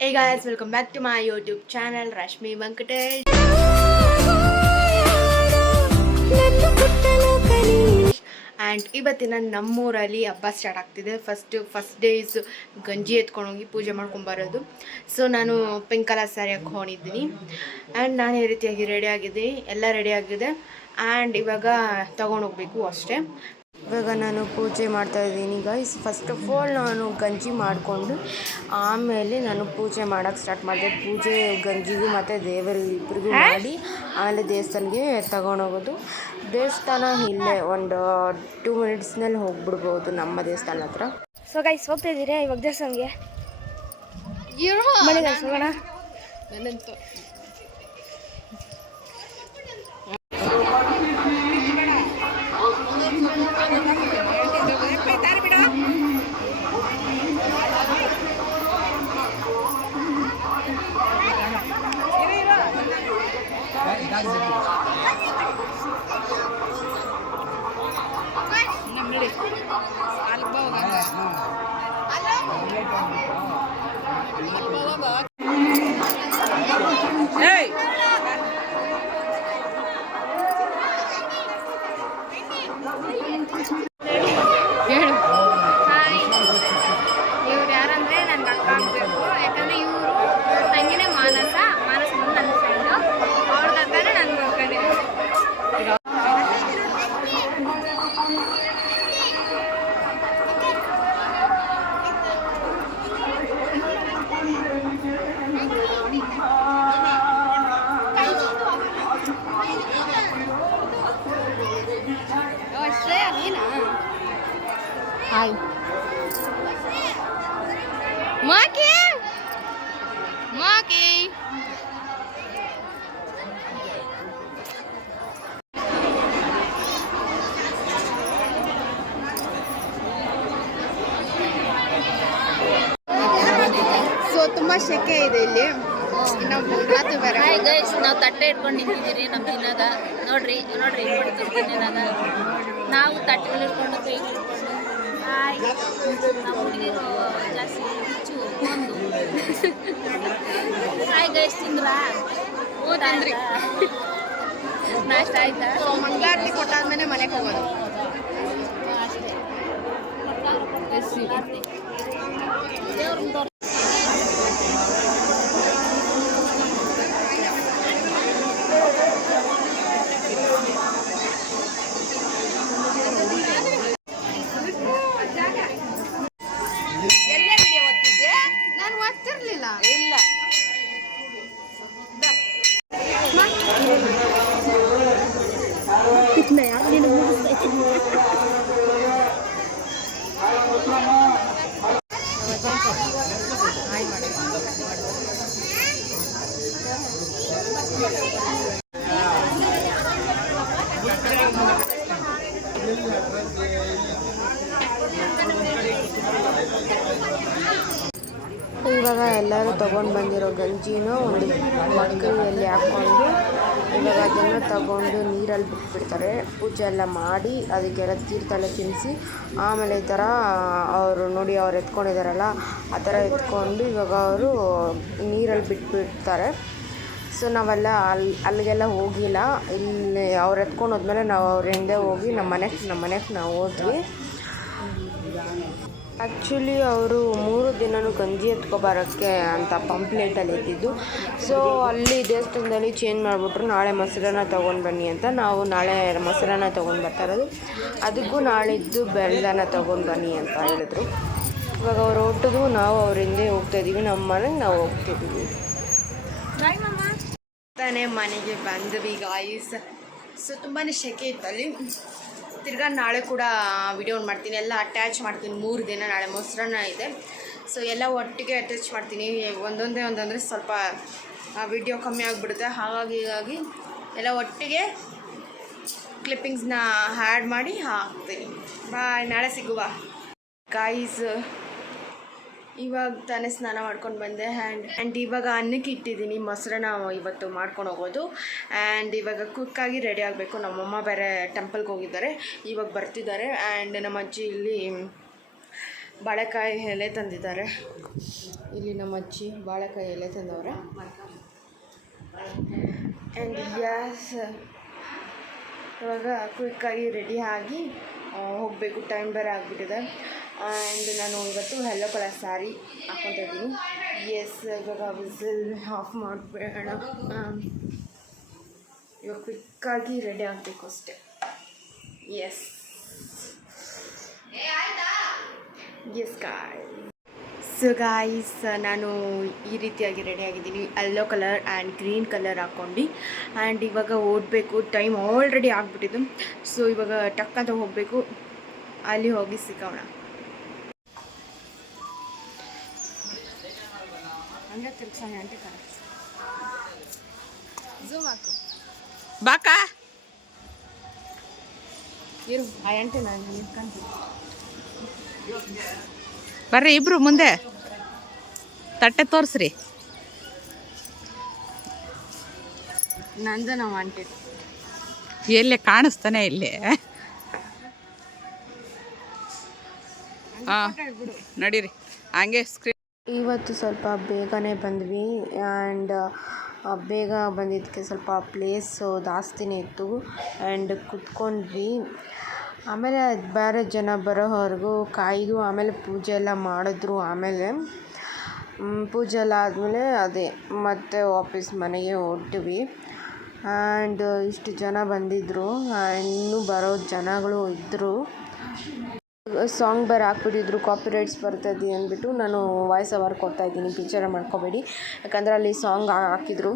Hey guys, welcome back to my YouTube channel Rashmi Venkatesh. And ಇವತ್ತಿನ ನಮ್ಮೂರಲ್ಲಿ ಹಬ್ಬ start ಆಗ್ತಿದೆ. ಫಸ್ಟ್ ಡೇಸ್ ಗಂಜಿ ಎತ್ಕೊಂಡೋಗಿ ಪೂಜೆ ಮಾಡ್ಕೊಂಬರೋದು. ಸೊ ನಾನು ಪಿಂಕ್ ಕಲರ್ ಸ್ಯಾರಿ ಹಾಕ್ಕೊಂಡಿದ್ದೀನಿ ಆ್ಯಂಡ್ ನಾನು ಈ ರೀತಿಯಾಗಿ ರೆಡಿ ಆಗಿದ್ದೀನಿ, ಎಲ್ಲ ರೆಡಿ ಆಗಿದೆ. ಆ್ಯಂಡ್ ಇವಾಗ ತೊಗೊಂಡೋಗ್ಬೇಕು ಅಷ್ಟೇ. ಇವಾಗ ನಾನು ಪೂಜೆ ಮಾಡ್ತಾಯಿದ್ದೀನಿ ಗೈಸ್. ಫಸ್ಟ್ ಆಫ್ ಆಲ್ ನಾನು ಗಂಜಿ ಮಾಡಿಕೊಂಡು ಆಮೇಲೆ ನಾನು ಪೂಜೆ ಮಾಡೋಕ್ಕೆ ಸ್ಟಾರ್ಟ್ ಮಾಡಿದೆ. ಪೂಜೆ ಗಂಜಿಗೂ ಮತ್ತು ದೇವರು ಇಬ್ಬರಿಗೂ ಮಾಡಿ ಆಮೇಲೆ ದೇವಸ್ಥಾನಕ್ಕೆ ತಗೊಂಡೋಗೋದು. ದೇವಸ್ಥಾನ ಇಲ್ಲೇ ಒಂದು 2 ಮಿನಿಟ್ಸ್ನಲ್ಲಿ ಹೋಗ್ಬಿಡ್ಬೋದು ನಮ್ಮ ದೇವಸ್ಥಾನ ಹತ್ರ. ಸೊ ಗೈಸ್ ಹೋಗ್ತಾ ಇದ್ದೀರಾ ಇವಾಗ ದೇವಸ್ಥಾನಕ್ಕೆ? ಮನೆ ಹೋಗೋಣ. ನನ್ನಂತೂ ಇವ್ರು ಯಾರಂದ್ರೆ ನನ್ಗೆ ಅಕ್ಕ ಆಗಬೇಕು. ಯಾಕಂದ್ರೆ ಇವರು ತಂಗಿನೇ ಮಾನಸ ಬಂದು ನನ್ನ ಫ್ರೆಂಡು. ಅವ್ರ ಅಕ್ಕನೇ ನನ್ಗೆ ಅಕ್ಕನೇ. ಹಾಯ್ ಮಾಕಿ ಮಾಕಿ ಸೊ ತುಂಬ ಶೆಕೆ ಇದೆ ಇಲ್ಲಿ. ಹಾಯ್ ಗೈಸ್, ನಾವು ತಟ್ಟೆ ಇಟ್ಕೊಂಡು ನಿಂತಿದ್ದೀರಿ ನಮ್ಮ ದಿನಾಗ. ನೋಡ್ರಿ ದಿನಾಗ ನಾವು ತಟ್ಟೆಗಳು ಇಟ್ಕೊಂಡು ಕೈ ಇಟ್ಕೊಂಡು ಹಾಯ್ ನಾವು ಹುಡುಗಿರು ಜಾಸ್ತಿ ಹೆಚ್ಚು ಒಂದು ಹಾಯ್ ಗೈಸ್ ತಿಂದ್ರಾ? ತಿಂದ್ರಿ? ನಾಷ್ಟ ಆಯ್ತಾ? ಮಂಗಳಾರತಿ ಕೊಟ್ಟಾದ್ಮೇಲೆ ಮನೆಗೆ ಹೋಗೋದು ಅಷ್ಟೇ. ದೇವ್ರ ಇಲ್ಲ ಇವಾಗ ಎಲ್ಲರೂ ತೊಗೊಂಡು ಬಂದಿರೋ ಗಂಜಿನೂ ಒಂದು ಮಕ್ಕಳಲ್ಲಿ ಹಾಕ್ಕೊಂಡು ಇವಾಗ ಅದನ್ನು ತಗೊಂಡು ನೀರಲ್ಲಿ ಬಿಟ್ಬಿಡ್ತಾರೆ. ಪೂಜೆ ಎಲ್ಲ ಮಾಡಿ ಅದಕ್ಕೆಲ್ಲ ತೀರ್ಥೆಲ್ಲ ತಿನ್ನಿಸಿ ಆಮೇಲೆ ಈ ಥರ ಅವರು ನೋಡಿ ಅವ್ರು ಎತ್ಕೊಂಡಿದ್ದಾರಲ್ಲ ಆ ಥರ ಎತ್ಕೊಂಡು ಇವಾಗ ಅವರು ನೀರಲ್ಲಿ ಬಿಟ್ಬಿಡ್ತಾರೆ. ಸೊ ನಾವೆಲ್ಲ ಅಲ್ಲಿಗೆಲ್ಲ ಹೋಗಿಲ್ಲ. ಇಲ್ಲಿ ಅವ್ರು ಎತ್ಕೊಂಡು ಹೋದ್ಮೇಲೆ ನಾವು ಅವ್ರ ಹಿಂದೆ ಹೋಗಿ ನಮ್ಮ ಮನೆಗೆ ನಾವು ಹೋದ್ವಿ. ಆ್ಯಕ್ಚುಲಿ ಅವರು 3 ದಿನವೂ ಗಂಜಿ ಎತ್ಕೊಬರೋಕ್ಕೆ ಅಂತ ಪಂಪ್ಲೇಟಲ್ಲಿ ಇದ್ದಿದ್ದು. ಸೊ ಅಲ್ಲಿ ದೇವಸ್ಥಾನದಲ್ಲಿ ಚೇಂಜ್ ಮಾಡಿಬಿಟ್ರು, ನಾಳೆ ಮೊಸರನ್ನ ತೊಗೊಂಡು ಬನ್ನಿ ಅಂತ. ನಾವು ನಾಳೆ ಮೊಸರನ್ನ ತೊಗೊಂಡು ಬರ್ತಾ ಇರೋದು. ಅದಕ್ಕೂ ನಾಳಿದ್ದು ಬೆಲ್ಲನ ತೊಗೊಂಡು ಬನ್ನಿ ಅಂತ ಹೇಳಿದ್ರು. ಇವಾಗ ಅವ್ರು ಹೊರಟದು, ನಾವು ಅವ್ರ ಹಿಂದೆ ಹೋಗ್ತಾಯಿದ್ದೀವಿ. ನಮ್ಮ ಮನೆಗೆ ನಾವು ಹೋಗ್ತಿದ್ದೀವಿ. ತಾನೇ ಮನೆಗೆ ಬಂದ್ವಿ ಗಾಯ್ಸ್. ಸೊ ತುಂಬಾ ಶೆಕೆ ಇತ್ತು ಅಲ್ಲಿ. ತಿರ್ಗಾ ನಾಳೆ ಕೂಡ ವಿಡಿಯೋ ಮಾಡ್ತೀನಿ, ಎಲ್ಲ ಅಟ್ಯಾಚ್ ಮಾಡ್ತೀನಿ. 3 ದಿನ ನಾಳೆ ಮೊಸರನ್ನ ಇದೆ. ಸೊ ಎಲ್ಲ ಒಟ್ಟಿಗೆ ಅಟ್ಯಾಚ್ ಮಾಡ್ತೀನಿ. ಒಂದೊಂದೇ ಸ್ವಲ್ಪ ವಿಡಿಯೋ ಕಮ್ಮಿ ಆಗಿಬಿಡುತ್ತೆ. ಹೀಗಾಗಿ ಎಲ್ಲ ಒಟ್ಟಿಗೆ ಕ್ಲಿಪ್ಪಿಂಗ್ಸ್ನ ಆ್ಯಡ್ ಮಾಡಿ ಹಾಕ್ತೀನಿ. ಬಾಯ್, ನಾಳೆ ಸಿಗುವ ಗಾಯ್ಸ್. ಇವಾಗ ತಾನೇ ಸ್ನಾನ ಮಾಡ್ಕೊಂಡು ಬಂದೆ. ಆ್ಯಂಡ್ ಇವಾಗ ಅನ್ನಕ್ಕೆ ಇಟ್ಟಿದ್ದೀನಿ. ಮೊಸರನ್ನ ಇವತ್ತು ಮಾಡ್ಕೊಂಡು ಹೋಗೋದು. ಆ್ಯಂಡ್ ಇವಾಗ ಕುಕ್ಕಾಗಿ ರೆಡಿ ಆಗಬೇಕು. ನಮ್ಮಮ್ಮ ಬೇರೆ ಟೆಂಪಲ್ಗೆ ಹೋಗಿದ್ದಾರೆ, ಇವಾಗ ಬರ್ತಿದ್ದಾರೆ. ಆ್ಯಂಡ್ ನಮ್ಮ ಅಜ್ಜಿ ಇಲ್ಲಿ ಬಾಳೆಕಾಯಿ ಎಲೆ ತಂದಿದ್ದಾರೆ. ಇಲ್ಲಿ ನಮ್ಮ ಅಜ್ಜಿ ಬಾಳೆಕಾಯಿ ಎಲೆ ತಂದವ್ರೆ. ಆ್ಯಂಡ್ ಗ್ಯಾಸ್ ಇವಾಗ ಕ್ವಿಕ್ಕಾಗಿ ರೆಡಿ ಆಗಿ ಹೋಗಬೇಕು. ಟೈಮ್ ಬೇರೆ ಆಗಿಬಿಟ್ಟಿದೆ. ಆ್ಯಂಡ್ ನಾನು ಇವತ್ತು ಯೆಲ್ಲೋ ಕಲರ್ ಸ್ಯಾರಿ ಹಾಕ್ಕೊತಾ ಇದ್ದೀನಿ. ಇವಾಗ ವಿಸಿಲ್ ಆಫ್ ಮಾಡಬೇಡ. ಇವಾಗ ಕ್ವಿಕ್ಕಾಗಿ ರೆಡಿ ಆಗಬೇಕು ಅಷ್ಟೆ. ಎಸ್ ಸೊ ಗಾಯ್ಸ್, ನಾನು ಈ ರೀತಿಯಾಗಿ ರೆಡಿ ಆಗಿದ್ದೀನಿ. Yellow colour and green colour ಹಾಕ್ಕೊಂಡು. ಆ್ಯಂಡ್ ಇವಾಗ ಓಡಬೇಕು. Time already ಆಗಿಬಿಟ್ಟಿದ್ದು. ಸೊ ಇವಾಗ ಟಕ್ ಅಂತ ಹೋಗಬೇಕು. ಅಲ್ಲಿ ಹೋಗಿ ಸಿಗೋಣ. ಹಂಗೆ ತಿರ್ಗ್ಸ ಗಂಟೆ ಕರೆಕ್ಟ್ ಝೂಮ್ ಹಾಕು ಬಾಕಾ ಇರು. ಆ ಗಂಟೆ ನಾನು ಇಟ್ಕೊಂತೀನಿ. ಬರ್ರಿ ಇಬ್ರು ಮುಂದೆ ತಟ್ಟೆ ತೋರಿಸ್ರಿ. ನಂದು ನಾವು ಅಂಟೆ ಎಲ್ಲೇ ಕಾಣಿಸ್ತಾನೆ ಇಲ್ಲಿ. ಹಾಂ ನಡೀರಿ ಹಂಗೆ ಸ್ಕ್ರೀನ್. ಇವತ್ತು ಸ್ವಲ್ಪ ಬೇಗನೆ ಬಂದ್ವಿ. ಆ್ಯಂಡ್ ಬೇಗ ಬಂದಿದ್ದಕ್ಕೆ ಸ್ವಲ್ಪ ಪ್ಲೇಸು ಜಾಸ್ತಿನೇ ಇತ್ತು. ಆ್ಯಂಡ್ ಕುತ್ಕೊಂಡ್ವಿ. ಆಮೇಲೆ ಬೇರೆ ಜನ ಬರೋವರೆಗೂ ಕಾಯ್ದು ಆಮೇಲೆ ಪೂಜೆ ಎಲ್ಲ ಮಾಡಿದ್ರು. ಆಮೇಲೆ ಪೂಜೆ ಎಲ್ಲ ಆದಮೇಲೆ ಅದೇ ಮತ್ತೆ ವಾಪಸ್ ಮನೆಗೆ ಹೊರಟ್ವಿ. ಆ್ಯಂಡ್ ಇಷ್ಟು ಜನ ಬಂದಿದ್ದರು. ಇನ್ನೂ ಬರೋ ಜನಗಳು ಇದ್ದರು. ಸಾಂಗ್ ಬೇರೆ ಹಾಕ್ಬಿಟ್ಟಿದ್ರು. ಕಾಪಿರೈಟ್ಸ್ ಬರ್ತದೆ ಅಂದ್ಬಿಟ್ಟು ನಾನು ವಾಯ್ಸ್ ಓವರ್ ಕೊಡ್ತಾಯಿದ್ದೀನಿ. ಬೇಜಾರ ಮಾಡ್ಕೋಬೇಡಿ, ಯಾಕಂದರೆ ಅಲ್ಲಿ ಸಾಂಗ್ ಹಾಕಿದ್ರು.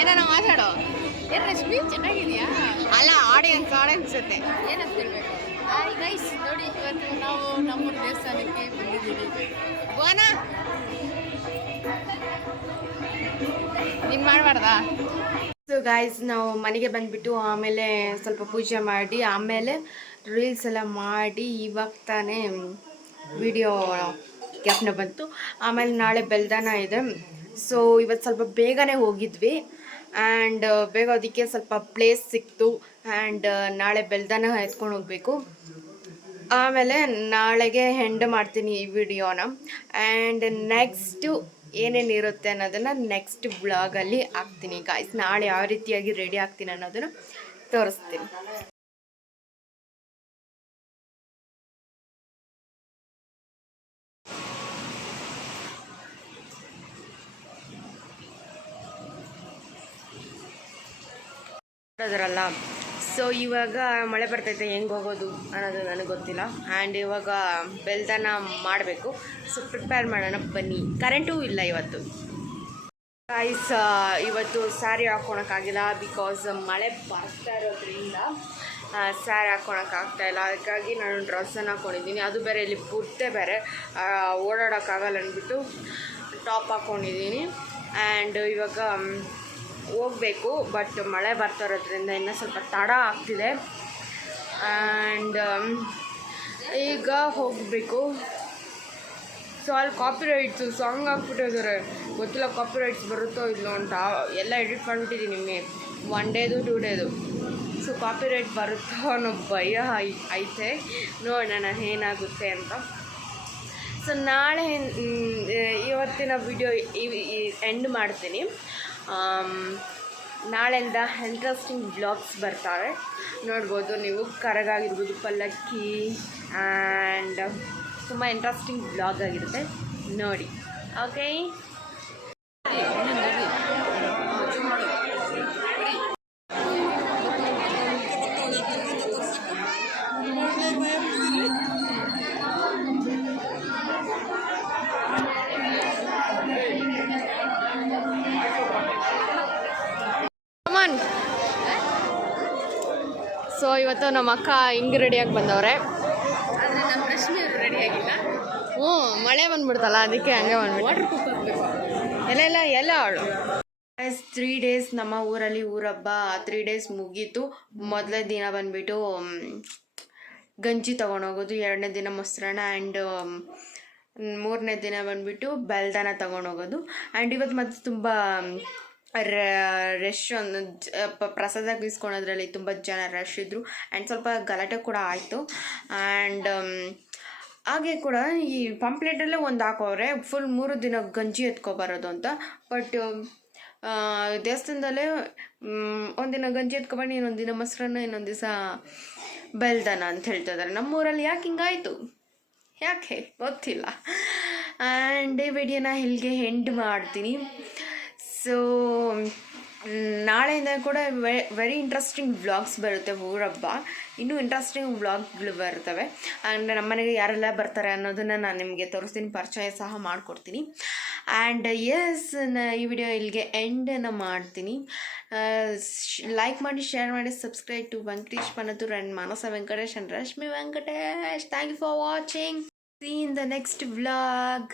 ಏನಾರ ಮಾತಾಡೋ. ಏನು ರಶ್ಮಿ ಚೆನ್ನಾಗಿದೆಯಾ? ಅಲ್ಲ, ಆಡಿಯನ್ಸ್ ಜೊತೆ ಏನಂತ ಹೇಳ್ಬೇಕು? ಗೈಸ್ ನೋಡಿ, ಇವತ್ತು ನಾವು ನಮ್ಮೂರ ದೇವಸ್ಥಾನಕ್ಕೆ ಬಂದಿದ್ದೀವಿ. ಗೋನಾ ನೀನು ಮಾಡಬಾರ್ದಾ? ಸೊ ಗಾಯ್ಸ್, ನಾವು ಮನೆಗೆ ಬಂದುಬಿಟ್ಟು ಆಮೇಲೆ ಸ್ವಲ್ಪ ಪೂಜೆ ಮಾಡಿ ಆಮೇಲೆ ರೀಲ್ಸ್ ಎಲ್ಲ ಮಾಡಿ ಇವಾಗ ತಾನೇ ವಿಡಿಯೋ ಜ್ಞಾಪನ ಬಂತು. ಆಮೇಲೆ ನಾಳೆ ಬೆಲ್ದಾನ ಇದೆ. ಸೊ ಇವತ್ತು ಸ್ವಲ್ಪ ಬೇಗನೆ ಹೋಗಿದ್ವಿ. ಆ್ಯಂಡ್ ಬೇಗ ಅದಕ್ಕೆ ಸ್ವಲ್ಪ ಪ್ಲೇಸ್ ಸಿಕ್ತು. ಆ್ಯಂಡ್ ನಾಳೆ ಬೆಲ್ದಾನ ಎತ್ಕೊಂಡು ಹೋಗಬೇಕು. ಆಮೇಲೆ ನಾಳೆಗೆ ಎಂಡ್ ಮಾಡ್ತೀನಿ ಈ ವಿಡಿಯೋನ. ಆ್ಯಂಡ್ ನೆಕ್ಸ್ಟು ಏನೇನು ಇರುತ್ತೆ ಅನ್ನೋದನ್ನು ನೆಕ್ಸ್ಟ್ ಬ್ಲಾಗಲ್ಲಿ ಹಾಕ್ತೀನಿ ಗಾಯ್ಸ್. ನಾಳೆ ಯಾವ ರೀತಿಯಾಗಿ ರೆಡಿ ಆಗ್ತೀನಿ ಅನ್ನೋದನ್ನು ತೋರಿಸ್ತೀನಿ. ಅದರಲ್ಲ. ಸೊ ಇವಾಗ ಮಳೆ ಬರ್ತೈತೆ, ಹೆಂಗೆ ಹೋಗೋದು ಅನ್ನೋದು ನನಗೆ ಗೊತ್ತಿಲ್ಲ. ಆ್ಯಂಡ್ ಇವಾಗ ಬೆಲ್ದಾನ ಮಾಡಬೇಕು. ಸೊ ಪ್ರಿಪೇರ್ ಮಾಡೋಣ ಬನ್ನಿ. ಕರೆಂಟೂ ಇಲ್ಲ ಇವತ್ತು ಗಾಯ್ಸ್. ಇವತ್ತು ಸ್ಯಾರಿ ಹಾಕ್ಕೊಳಕ್ಕಾಗಿಲ್ಲ, ಬಿಕಾಸ್ ಮಳೆ ಬರ್ತಾ ಇರೋದ್ರಿಂದ ಸ್ಯಾರಿ ಹಾಕ್ಕೊಳಕ್ಕಾಗ್ತಾಯಿಲ್ಲ. ಅದಕ್ಕಾಗಿ ನಾನು ಡ್ರೆಸ್ಸನ್ನು ಹಾಕ್ಕೊಂಡಿದ್ದೀನಿ. ಅದು ಬೇರೆ ಇಲ್ಲಿ ಪುರ್ತೆ ಬೇರೆ ಓಡಾಡೋಕ್ಕಾಗಲ್ಲ ಅಂದ್ಬಿಟ್ಟು ಟಾಪ್ ಹಾಕ್ಕೊಂಡಿದ್ದೀನಿ. ಆ್ಯಂಡ್ ಇವಾಗ ಹೋಗಬೇಕು. ಬಟ್ ಮಳೆ ಬರ್ತಾ ಇರೋದ್ರಿಂದ ಇನ್ನೂ ಸ್ವಲ್ಪ ತಡ ಆಗ್ತಿದೆ. ಆ್ಯಂಡ್ ಈಗ ಹೋಗಬೇಕು. ಸೊ ಅಲ್ಲಿ ಕಾಪಿರೈಟ್ಸು ಸಾಂಗ್ ಹಾಕ್ಬಿಟ್ಟಿದ್ದಾರೆ. ಗೊತ್ತಿಲ್ಲ ಕಾಪಿರೈಟ್ಸ್ ಬರುತ್ತೋ ಇಲ್ಲೋ ಅಂತ. ಎಲ್ಲ ಎಡಿಟ್ ಮಾಡಿಬಿಟ್ಟಿದ್ದೀನಿ ನಿಮಗೆ 1 ಡೇದು 2 ಡೇದು. ಸೊ ಕಾಪಿರೈಟ್ ಬರುತ್ತೋ ಅನ್ನೋ ಭಯ ಐತೆ. ನೋಡೋಣ ಏನಾಗುತ್ತೆ ಅಂತ. ಸೊ ನಾಳೆ ಇವತ್ತಿನ ವಿಡಿಯೋ ಎಂಡ್ ಮಾಡ್ತೀನಿ. ನಾಳೆಯಿಂದ ಇಂಟ್ರೆಸ್ಟಿಂಗ್ ಬ್ಲಾಗ್ಸ್ ಬರ್ತಾರೆ, ನೋಡ್ಬೋದು ನೀವು. ಕರಗಾಗಿರ್ಬೋದು, ಪಲ್ಲಕ್ಕಿ, ಆ್ಯಂಡ್ ತುಂಬ ಇಂಟ್ರೆಸ್ಟಿಂಗ್ ಬ್ಲಾಗ್ ಆಗಿರುತ್ತೆ, ನೋಡಿ. ಓಕೆ, ಸೊ ಇವತ್ತು ನಮ್ಮ ಅಕ್ಕ ಹಿಂಗೆ ರೆಡಿಯಾಗಿ ಬಂದವ್ರೆ. ಆದರೆ ನಮ್ಮ ರಶ್ಮಿ ಅವರು ರೆಡಿಯಾಗಿಲ್ಲ. ಮಳೆ ಬಂದ್ಬಿಡ್ತಲ್ಲ, ಅದಕ್ಕೆ ಹಂಗೆ ಬಂದ್ಬಿಟ್ಟು ವಾಟರ್ ಪ್ರೂಫ್ ಹಾಕಬೇಕು. ಎಲ್ಲ ಅವಳು 3 ಡೇಸ್ ನಮ್ಮ ಊರಲ್ಲಿ ಊರಹಬ್ಬ. 3 ಡೇಸ್ ಮುಗೀತು. ಮೊದಲನೇ ದಿನ ಬಂದುಬಿಟ್ಟು ಗಂಜಿ ತೊಗೊಂಡೋಗೋದು, 2ನೇ ದಿನ ಮೊಸರನ್ನ, ಆ್ಯಂಡ್ 3ನೇ ದಿನ ಬಂದುಬಿಟ್ಟು ಬೆಲ್ದಾನ ತೊಗೊಂಡೋಗೋದು. ಆ್ಯಂಡ್ ಇವತ್ತು ಮತ್ತು ತುಂಬ ರಶ್ ಒಂದು ಪ್ರಸಾದ ಇಸ್ಕೊಳೋದ್ರಲ್ಲಿ ತುಂಬ ಜನ ರಶ್ ಇದ್ದರು ಆ್ಯಂಡ್ ಸ್ವಲ್ಪ ಗಲಾಟೆ ಕೂಡ ಆಯಿತು. ಆ್ಯಂಡ್ ಹಾಗೆ ಕೂಡ ಈ ಪಾಂಪ್ಲೆಟಲ್ಲೇ ಒಂದು ಹಾಕೋರೆ ಫುಲ್ 3 ದಿನ ಗಂಜಿ ಎತ್ಕೊಬರೋದು ಅಂತ. ಬಟ್ ದೇವಸ್ಥಾನದಲ್ಲೇ ಒಂದಿನ ಗಂಜಿ ಎತ್ಕೊಬಂದು ಇನ್ನೊಂದು ದಿನ ಮೊಸರನ್ನ, ಇನ್ನೊಂದು ದಿವಸ ಬೆಲ್ದನ ಅಂತ ಹೇಳ್ತಿದ್ದಾರೆ. ನಮ್ಮೂರಲ್ಲಿ ಯಾಕೆ ಹಿಂಗಾಯಿತು, ಯಾಕೆ ಗೊತ್ತಿಲ್ಲ. ಆ್ಯಂಡ್ ಈ ವಿಡಿಯೋನ ಇಲ್ಲಿಗೆ ಎಂಡ್ ಮಾಡ್ತೀನಿ. ಸೊ ನಾಳೆಯಿಂದ ಕೂಡ ವೆರಿ ಇಂಟ್ರೆಸ್ಟಿಂಗ್ ವ್ಲಾಗ್ಸ್ ಬರುತ್ತೆ. ಊರಬ್ಬ ಇನ್ನೂ ಇಂಟ್ರೆಸ್ಟಿಂಗ್ ವ್ಲಾಗ್ಗಳು ಬರ್ತವೆ. ಆ್ಯಂಡ್ ನಮ್ಮ ಮನೆಗೆ ಯಾರೆಲ್ಲ ಬರ್ತಾರೆ ಅನ್ನೋದನ್ನು ನಾನು ನಿಮಗೆ ತೋರಿಸ್ತೀನಿ, ಪರಿಚಯ ಸಹ ಮಾಡಿಕೊಡ್ತೀನಿ. ಆ್ಯಂಡ್ ಎಸ್, ಈ ವಿಡಿಯೋ ಇಲ್ಲಿಗೆ ಎಂಡನ್ನು ಮಾಡ್ತೀನಿ. ಲೈಕ್ ಮಾಡಿ, ಶೇರ್ ಮಾಡಿ, subscribe to Venkatesh Panathur and Manasa Venkatesh and Rashmi Venkatesh. Thank you for watching. See you in the next vlog.